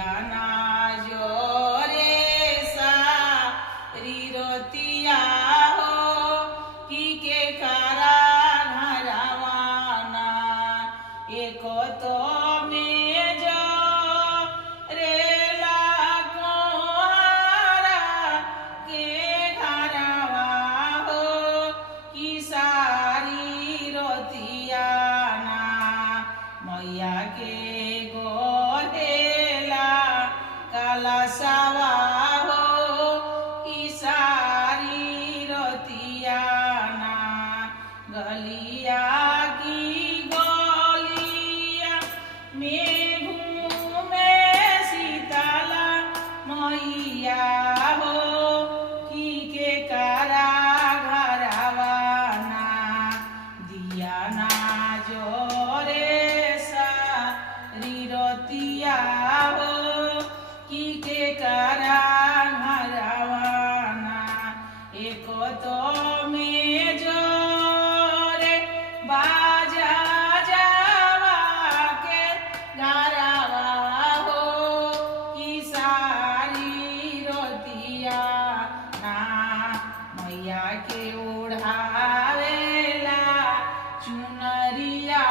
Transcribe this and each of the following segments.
दिया ना जोरे सा रिरोतिया हो की के करा घरवाना एक तो में जो रेला कोहारा के घरवा हो की सारी रोतिया ना मैया के गोरेला काला सावा हो की सारी रोतिया ना गलिया की गलिया में घूमे सीताला मैया हो की के करा घरवाना दिया ना जोरे सा रिरोतिया हो की के करा घरवाना एक तो में जोरे बाजा जावा के घरवा हो की सारी रोतिया ना मैया के ओढ़ावेला चुनरिया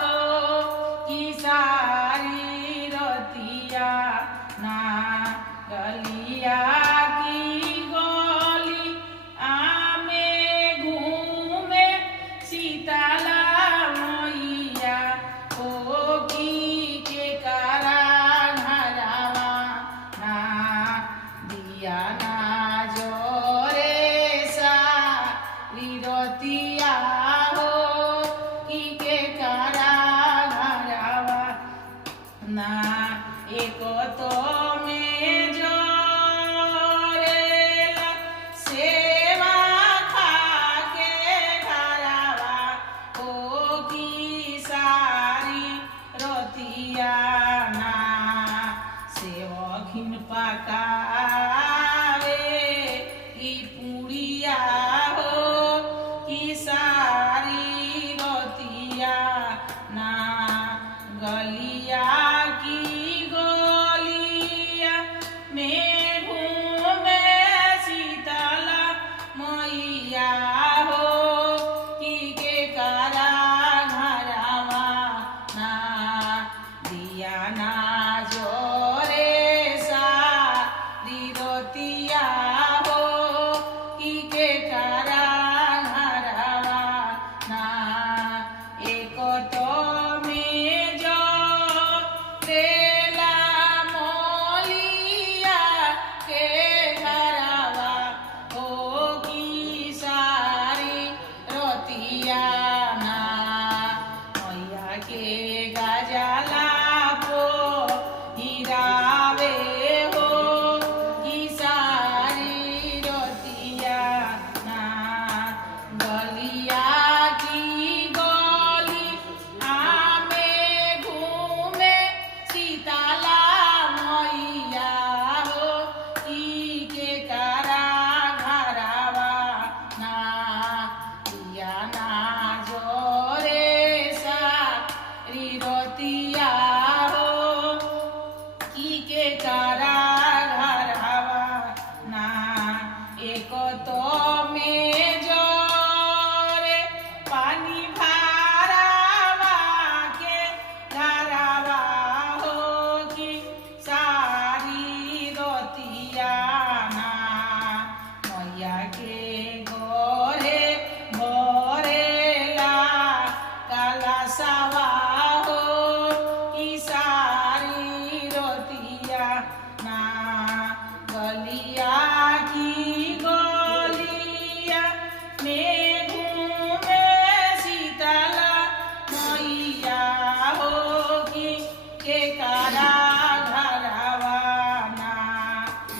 हो की सारी रोतिया ना गलिया की गोली आमे घूमे सीताला मैया हो की के करा घरवा ना दिया ना जोरे सा रिरोतिया हो की के करा घरवा ना एक तो में जोरेला सेवा खाके घरवा हो की सारी रोतिया ना सेवखिन पकावे ई पुड़िया हो की सारी रोतिया ना गलिया की गोलिया में घूमे सीताला मैया हो की के करा घरवा ना दिया ना जोरे सा रिरोतिया हो की के करा घरवा ना एक तो में जो रेला मोलिया के घरवा हो की सारी रोतिया ना मैया के गजला पो हिरावे हो की सारी रोतिया ना गलिया की गोली आमे घूमे सीताला मैया हो की के करा घरवा ना दिया ना जोरे सा रिरोतिया हो की के करा घरवा ना एक तो में जोरे पानी भरावा के घरवा हो की सारी रोतिया ना मैया के गोरे भोरेला काला सावा हो की सारी रोतिया ना गलिया की गोलिया में घूमे सीताला मैया हो की के करा घरवा ना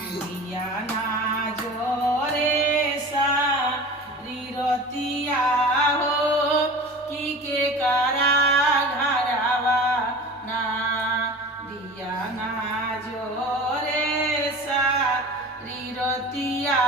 दिया ना जोरे सा रिरोतिया हो की के करा घरवा ना दिया ना जोरे सा रिरोतिया